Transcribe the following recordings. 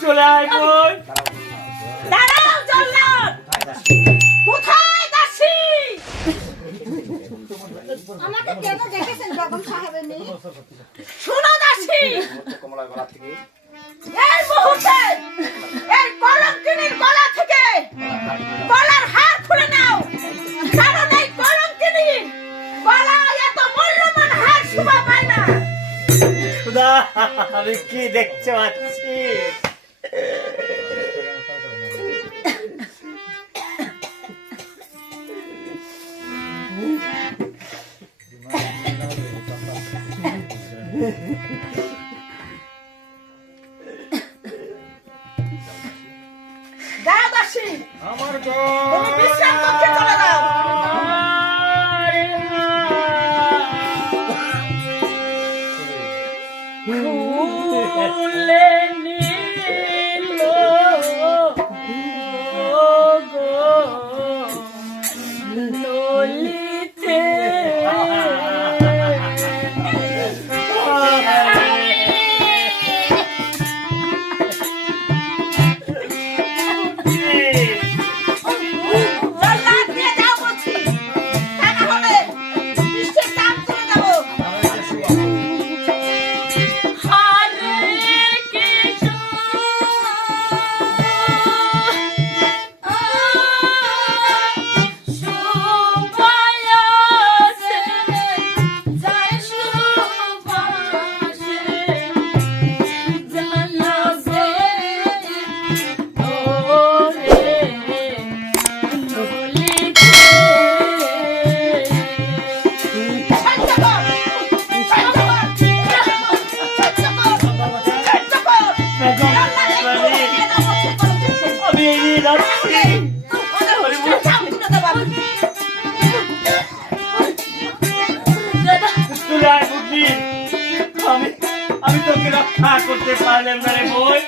চলে আয় বোন দাঁড়াও জল্লাদ কোথায় যাচ্ছি আমাকে কেন দেখেছেন বাবু সাহেবের নেই শোনো দাসি! কমলার গলা থেকে আমি কি দেখতে পাচ্ছি? আমার গো তুমি বিশ্রাম করতে চলে। আমি তোকে রক্ষা করতে পারলাম না রে বই।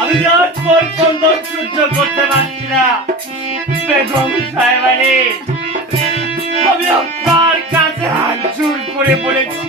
আমি রাত পর সহ্য করতে পারছি না। আমি আপনার কাছে হাত জোর করে বলেছি।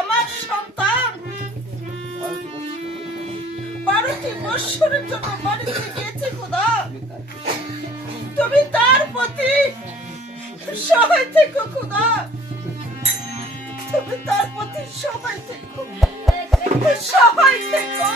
আমার সন্তান বারোটি বৎসরের জন্য বাড়িতে গিয়েছে খুদা। তুমি তার প্রতি সবাই থেকো খুদা। তুমি তার প্রতি সবাই থেকো। সবাই থেকো।